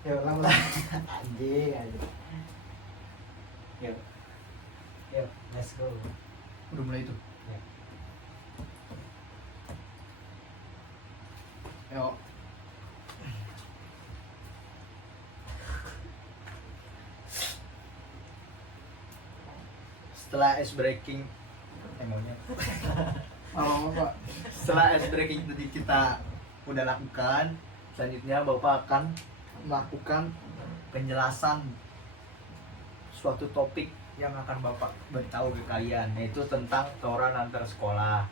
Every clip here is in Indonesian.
Yuk, ulang lah. Anjing, anjing. Yuk. Yuk, let's go. Udah mulai itu. Ya. Ayo. Setelah ice breaking emangnya Pak. setelah ice breaking tadi kita udah lakukan, selanjutnya Bapak akan melakukan penjelasan suatu topik yang akan Bapak beritahu ke kalian, yaitu tentang tawuran antar sekolah.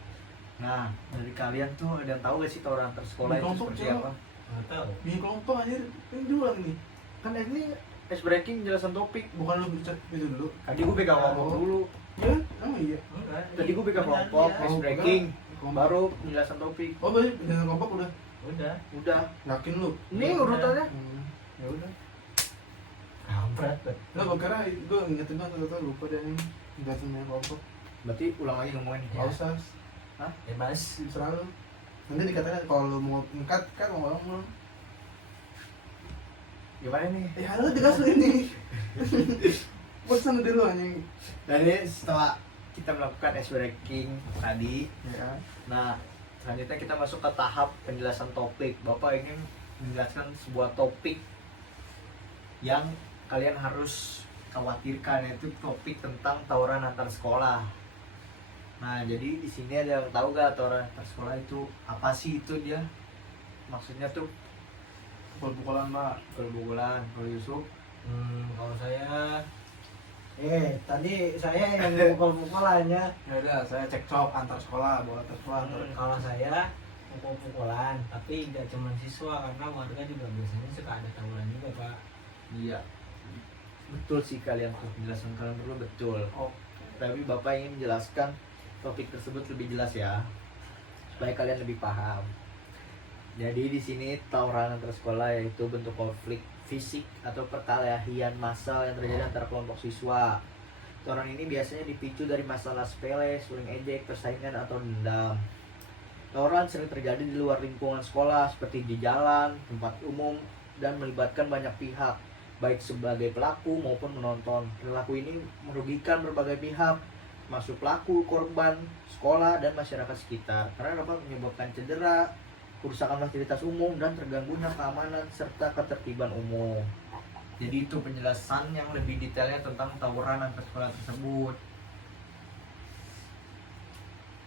Nah, dari kalian tuh ada yang tahu gak sih tawuran antar sekolah Di itu kelompok, seperti Cok. apa? Nggak tahu. Bikin kelompok anjir. Ini duluan nih. Kan ini ice breaking jelasan topik. Bukan lu bisa itu dulu. Tadi gue pegang kelompok dulu. Ya, emang iya. Enggak. Tadi gue pegang kelompok, Iya. ice Oh, breaking, kelompok. baru penjelasan topik. Oh, berarti dengan kelompok udah. Udah. Udah. Yakin lu? Ini urutannya. Ya udah. Kampret. Nah, gue kira gue ingetin banget atau lupa deh nih. Jelasin dengan kelompok. Berarti ulang lagi ngomongin. Ya. Gak usah. Bebas. Serah lu. Nanti dikatakan kalau lu mau ngkat kan ngomong. Gimana nih? Ya lu jelas lu ini. Bosan dulu anjing. Jadi setelah kita melakukan ice breaking tadi, Ya. nah selanjutnya kita masuk ke tahap penjelasan topik. Bapak ingin menjelaskan sebuah topik yang kalian harus khawatirkan, yaitu topik tentang tawuran antar sekolah. Nah, jadi di sini ada yang tahu gak tawuran antar sekolah itu apa sih itu dia? Maksudnya tuh Pukul-pukulan, Pak. perbulan, kalau Yusuf. Kalau saya Tadi saya yang mukul-mukulannya. Ya udah, saya cekcok antar sekolah, bola antar sekolah. Kalau saya mukul-mukulan, tapi nggak cuma siswa karena warga juga biasanya suka ada tawuran juga, Pak. Iya, betul sih kalian tuh, penjelasan kalian dulu betul. Oh, Tapi Bapak ingin menjelaskan topik tersebut lebih jelas ya, supaya kalian lebih paham. Jadi di sini tawuran antar sekolah yaitu bentuk konflik fisik atau perkelahian massal yang terjadi antara kelompok siswa. Tawuran ini biasanya dipicu dari masalah sepele, saling ejek, persaingan atau dendam. Tawuran sering terjadi di luar lingkungan sekolah seperti di jalan, tempat umum, dan melibatkan banyak pihak, baik sebagai pelaku maupun menonton. Perilaku ini merugikan berbagai pihak, masuk pelaku, korban, sekolah, dan masyarakat sekitar, karena dapat menyebabkan cedera, kerusakan fasilitas umum, dan terganggunya keamanan serta ketertiban umum. Jadi itu penjelasan yang lebih detailnya tentang tawuran antar sekolah tersebut.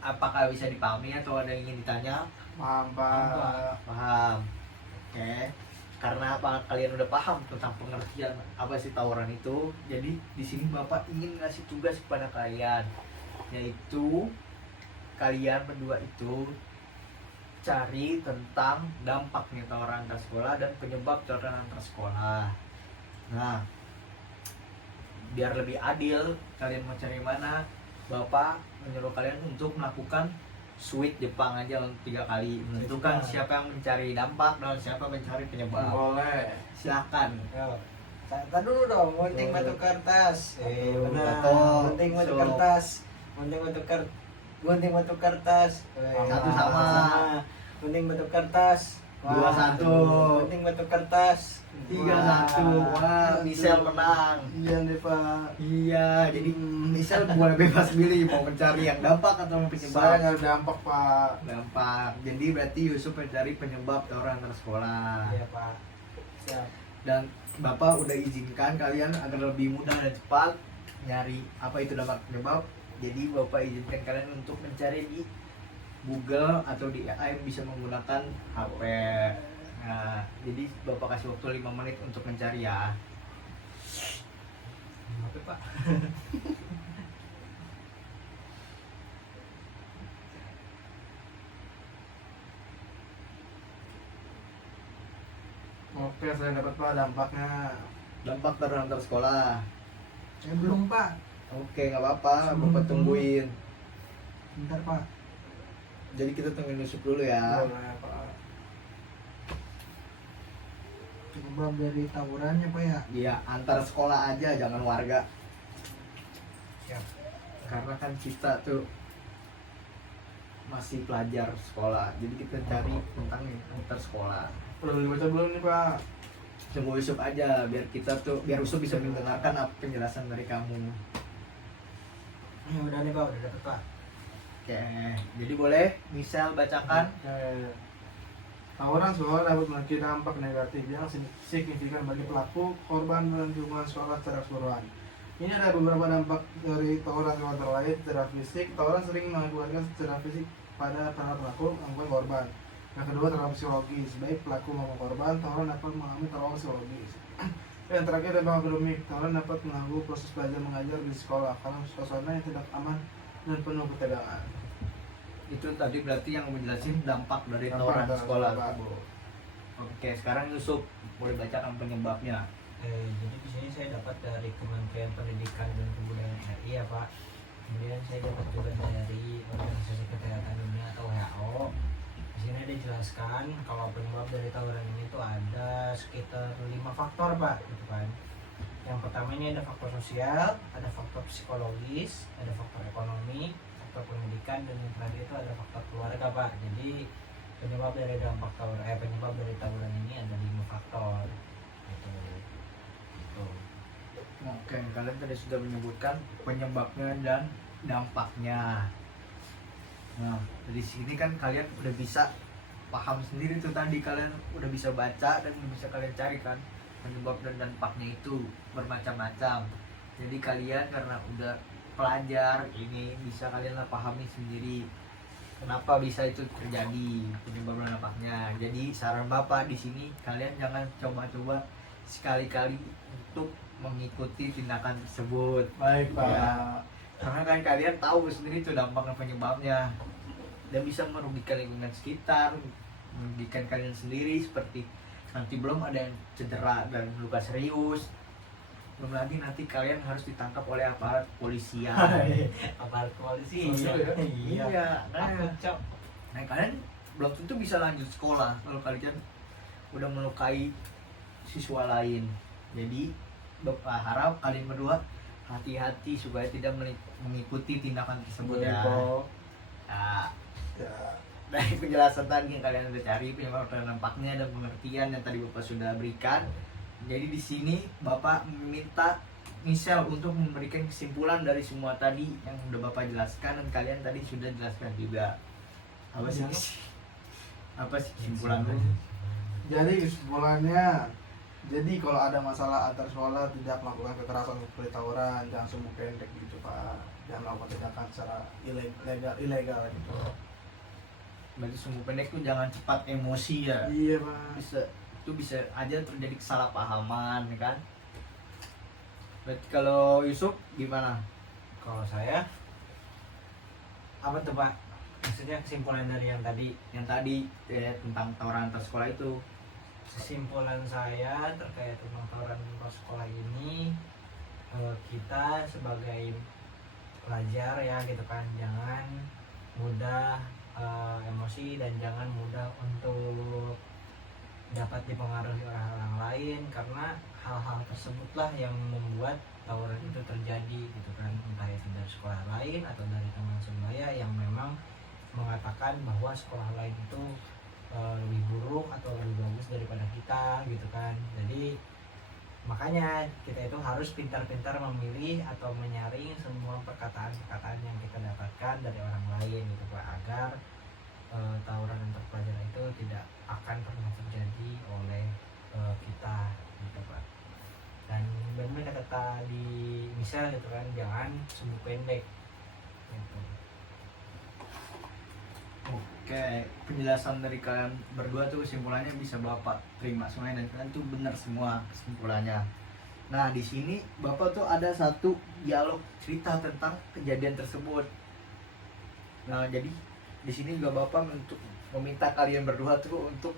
Apakah bisa dipahami atau ada yang ingin ditanya? paham, Pak. Paham. Oke. Karena apa kalian udah paham tentang pengertian apa sih tawuran itu, jadi di sini Bapak ingin ngasih tugas kepada kalian, yaitu kalian berdua itu cari tentang dampaknya tawuran antar sekolah dan penyebab tawuran antar sekolah. Nah, biar lebih adil, kalian mau cari mana? Bapak menyuruh kalian untuk melakukan switch Jepang aja untuk 3 kali, menentukan Jepang. siapa yang mencari dampak dan siapa mencari penyebab. Boleh. Silakan. Yo, tadi dulu dong, gunting batu kertas. benar. Gunting batu kertas. Gunting batu kertas. Satu sama. Gunting batu kertas. 2-1. Gunting batu kertas. 3-1. Wah, Michelle menang. Iya deh, Pak. Iya, jadi Michelle boleh bebas pilih mau mencari yang dampak atau Saya penyebab. nggak ada dampak, Pak. Dampak. Jadi berarti Yusuf mencari penyebab tawuran antar sekolah. Iya, Pak. Siap. Dan Bapak udah izinkan kalian agar lebih mudah dan cepat nyari apa itu dampak penyebab. Jadi Bapak izinkan kalian untuk mencari di Google atau di AI bisa menggunakan HP. Nah, jadi Bapak kasih waktu 5 menit untuk mencari ya. Apa, Pak? Oke, saya dapat, Pak, dampaknya. Dampak tawuran antar sekolah. Belum, Pak. Oke, nggak apa-apa, Bapak tungguin. Bentar, Pak. Jadi kita tungguin Yusuf dulu ya. Boleh, Pak. Penyebab dari tawurannya, Pak ya? Iya, antar sekolah aja, jangan warga. Siap. Karena kan kita tuh masih pelajar sekolah, jadi kita cari tentang antar sekolah. Udah dibaca belum nih, Pak? Tunggu Yusuf aja biar Yusuf bisa mendengarkan apa penjelasan dari kamu. Ya udah nih Pak, udah dapet Pak. Oke, jadi boleh misal bacakan. Tawuran sekolah dapat memiliki dampak negatif yang signifikan bagi pelaku, korban, dan lingkungan sekolah secara keseluruhan. Ini ada beberapa dampak dari tawuran sekolah terkait secara fisik. Tawuran sering mengakibatkan secara fisik pada para pelaku maupun korban. Yang kedua, trauma psikologis. Baik pelaku maupun korban, tawuran dapat mengalami trauma psikologis. Yang terakhir, dampak akademik. Tawuran dapat mengganggu proses belajar mengajar di sekolah karena suasana yang tidak aman dan penuh ketegangan. Itu tadi berarti yang menjelasin dampak dari Dampak tawuran dari sekolah. tawuran. Oke, sekarang Yusuf boleh bacakan penyebabnya. Jadi di sini saya dapat dari Kementerian Pendidikan dan Kebudayaan RI ya Pak. Kemudian saya dapat juga dari Organisasi Kesehatan Dunia atau WHO. Di sini dijelaskan kalau penyebab dari tawuran ini tuh ada sekitar 5 faktor Pak, gitu kan. Yang pertama ini ada faktor sosial, ada faktor psikologis, ada faktor ekonomi, faktor pendidikan, dan yang terakhir itu ada faktor keluarga Pak. Jadi penyebab dari penyebab dari tawuran ini ada 5 faktor. Gitu. Oke, kalian tadi sudah menyebutkan penyebabnya dan dampaknya. Nah, dari sini kan kalian udah bisa paham sendiri tuh tadi, kalian udah bisa baca dan udah bisa kalian cari kan penyebab dan dampaknya itu bermacam-macam. Jadi kalian karena udah pelajar ini bisa kalian lah pahami sendiri kenapa bisa itu terjadi penyebab dan dampaknya. Jadi saran Bapak di sini kalian jangan coba-coba sekali-kali untuk mengikuti tindakan tersebut. Baik Pak. Ya, karena kan kalian tahu sendiri itu dampak dan penyebabnya dan bisa merugikan lingkungan sekitar, merugikan kalian sendiri, seperti nanti belum ada yang cedera dan luka serius, belum lagi nanti kalian harus ditangkap oleh aparat kepolisian. Aparat polisi. Sosial ya? Iya, Takut, Cok. nah kalian belum tentu bisa lanjut sekolah kalau kalian udah melukai siswa lain. Jadi Bapak harap kalian berdua hati-hati supaya tidak mengikuti tindakan tersebut ya. Nah, Ya. dari penjelasan tadi yang kalian udah cari penyebab dan dampaknya dan pengertian yang tadi Bapak sudah berikan. Jadi di sini Bapak meminta Michelle untuk memberikan kesimpulan dari semua tadi yang udah Bapak jelaskan dan kalian tadi sudah jelaskan juga. Apa sih? Apa sih kesimpulannya? Jadi kesimpulannya, jadi kalau ada masalah antar sekolah tidak melakukan kekerasan seperti tawuran, jangan sumbu pendek gitu Pak, jangan melakukan tindakan secara ilegal gitu. Berarti sumbu pendek tuh jangan cepat emosi ya. Iya Pak. Bisa aja terjadi kesalahpahaman kan. Berarti kalau Yusuf gimana? Kalau saya apa tuh Pak? Maksudnya kesimpulan dari yang tadi? Yang tadi tentang tawuran antar sekolah itu. Kesimpulan saya terkait tentang tawuran antar sekolah ini, kita sebagai pelajar ya gitu kan, jangan mudah emosi dan jangan mudah untuk dapat dipengaruhi oleh orang lain, karena hal-hal tersebutlah yang membuat tawuran itu terjadi gitu kan, entah itu dari sekolah lain atau dari teman sebaya yang memang mengatakan bahwa sekolah lain itu lebih buruk atau lebih bagus daripada kita gitu kan. Jadi makanya kita itu harus pintar-pintar memilih atau menyaring semua perkataan-perkataan yang kita dapatkan dari orang lain gitu Pak, agar tawuran antar pelajar itu tidak akan pernah terjadi oleh kita gitu Pak. Dan benar kata di misal gitu kan, jangan sumbu pendek gitu. Oke, penjelasan dari kalian berdua tuh kesimpulannya bisa Bapak terima semuanya dan kalian tuh benar semua kesimpulannya. Nah, di sini Bapak tuh ada satu dialog cerita tentang kejadian tersebut. Nah, jadi di sini juga Bapak untuk meminta kalian berdua tuh untuk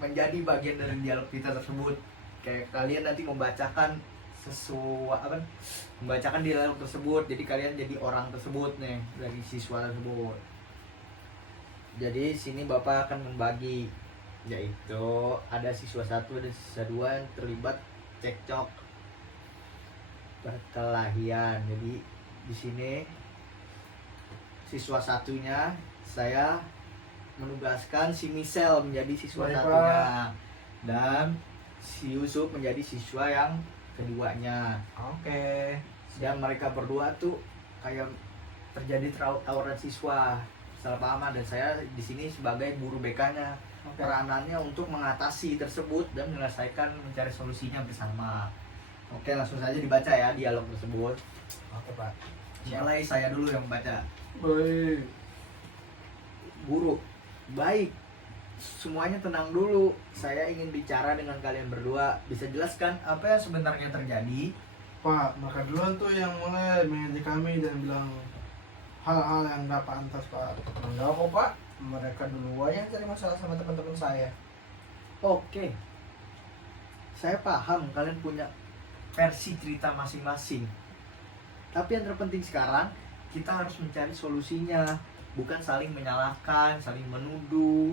menjadi bagian dari dialog kita tersebut. Kayak kalian nanti membacakan membacakan dialog tersebut. Jadi kalian jadi orang tersebut nih, dari siswa tersebut. Jadi sini Bapak akan membagi, yaitu ada siswa 1 dan siswa 2 yang terlibat cekcok perkelahian. Jadi di sini siswa satunya saya menugaskan si Michelle menjadi siswa Baik, satunya, dan si Yusuf menjadi siswa yang keduanya. Oke. Dan mereka berdua tuh kayak terjadi tawuran siswa, salah pahaman, dan saya di sini sebagai guru BK-nya. Peranannya untuk mengatasi tersebut dan menyelesaikan, mencari solusinya bersama. Oke, langsung saja dibaca ya dialog tersebut. Oke, Pak. Mulai saya dulu yang membaca. Baik. Guru, baik. Semuanya tenang dulu. Saya ingin bicara dengan kalian berdua. Bisa jelaskan apa yang sebenarnya terjadi? Pak, mereka duluan tuh yang mulai mengejek kami dan bilang hal-hal yang nggak pantas, Pak. Enggak kok, Pak. Mereka duluan yang cari masalah sama teman-teman saya. Oke. Saya paham kalian punya versi cerita masing-masing. Tapi yang terpenting sekarang, kita harus mencari solusinya. Bukan saling menyalahkan, saling menuduh.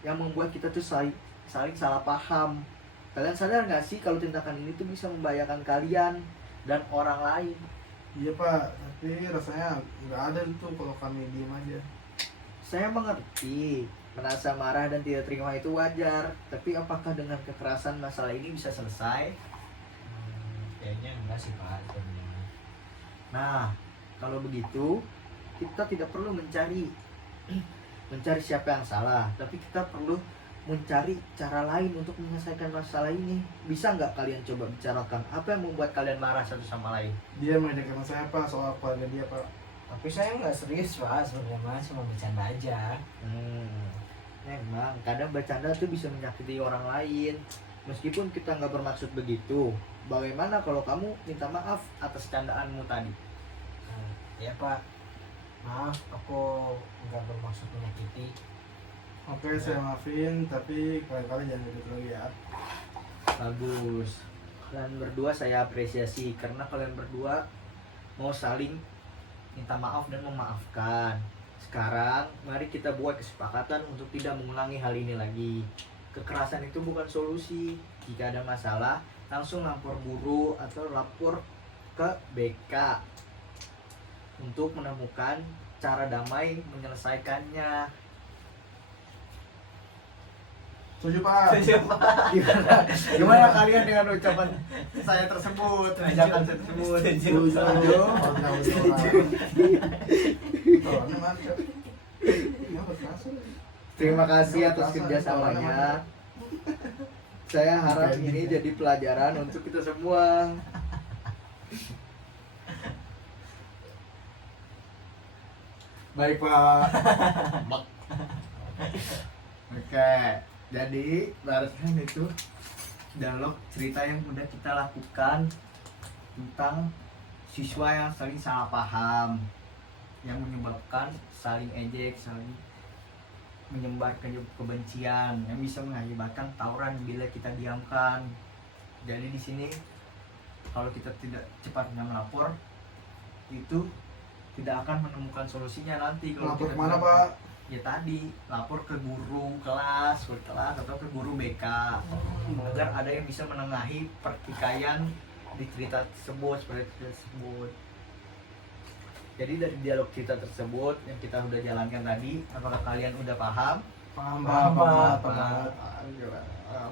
Yang membuat kita tuh saling salah paham. Kalian sadar nggak sih kalau tindakan ini tuh bisa membahayakan kalian dan orang lain? Iya, Pak, tapi rasanya nggak ada tuh kalau kami diem aja. Saya mengerti, merasa marah dan tidak terima itu wajar. Tapi apakah dengan kekerasan masalah ini bisa selesai? Kayaknya enggak sih, Pak. Sebenarnya. Nah, kalau begitu kita tidak perlu mencari siapa yang salah, tapi kita perlu mencari cara lain untuk menyelesaikan masalah ini. Bisa nggak kalian coba bicarakan apa yang membuat kalian marah satu sama lain? Dia mengejek saya, Pak, soal keluarga dia, Pak. Tapi saya nggak serius, Pak. Sebenarnya Mas cuma bercanda aja. Memang kadang bercanda tuh bisa menyakiti orang lain. Meskipun kita nggak bermaksud begitu. Bagaimana kalau kamu minta maaf atas candaanmu tadi? Ya, Pak. Maaf, aku nggak bermaksud menyakiti. Oke, saya maafin, tapi kali-kali jangan gitu lagi ya. Bagus. Kalian berdua saya apresiasi karena kalian berdua mau saling minta maaf dan memaafkan. Sekarang mari kita buat kesepakatan untuk tidak mengulangi hal ini lagi. Kekerasan itu bukan solusi. Jika ada masalah, langsung lapor guru atau lapor ke BK untuk menemukan cara damai menyelesaikannya. Setuju, Pak. Gimana kalian dengan ucapan saya tersebut, ajakan saya tersebut? Setuju. Orangnya mantap. Ya, berhasil. Terima kasih atas kerjasamanya. Saya harap ini jadi pelajaran untuk kita semua. Baik, Pak. Oke, jadi barusan itu dialog cerita yang udah kita lakukan tentang siswa yang saling salah paham, yang menyebabkan saling ejek, saling menyebar kebencian yang bisa mengakibatkan tawuran bila kita diamkan. Jadi di sini kalau kita tidak cepatnya melapor, itu tidak akan menemukan solusinya nanti. Kalau Lapor kita kemana, tidak- Pak? Ya tadi lapor ke guru kelas atau ke guru BK agar ada yang bisa menengahi pertikaian di cerita tersebut, seperti tersebut. Jadi dari dialog kita tersebut yang kita udah jalankan tadi, apakah kalian udah paham? Paham, Paham, Pak. Paham.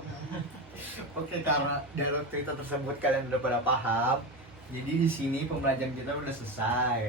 Oke, karena dialog cerita tersebut kalian udah pada paham, jadi di sini pembelajaran kita udah selesai.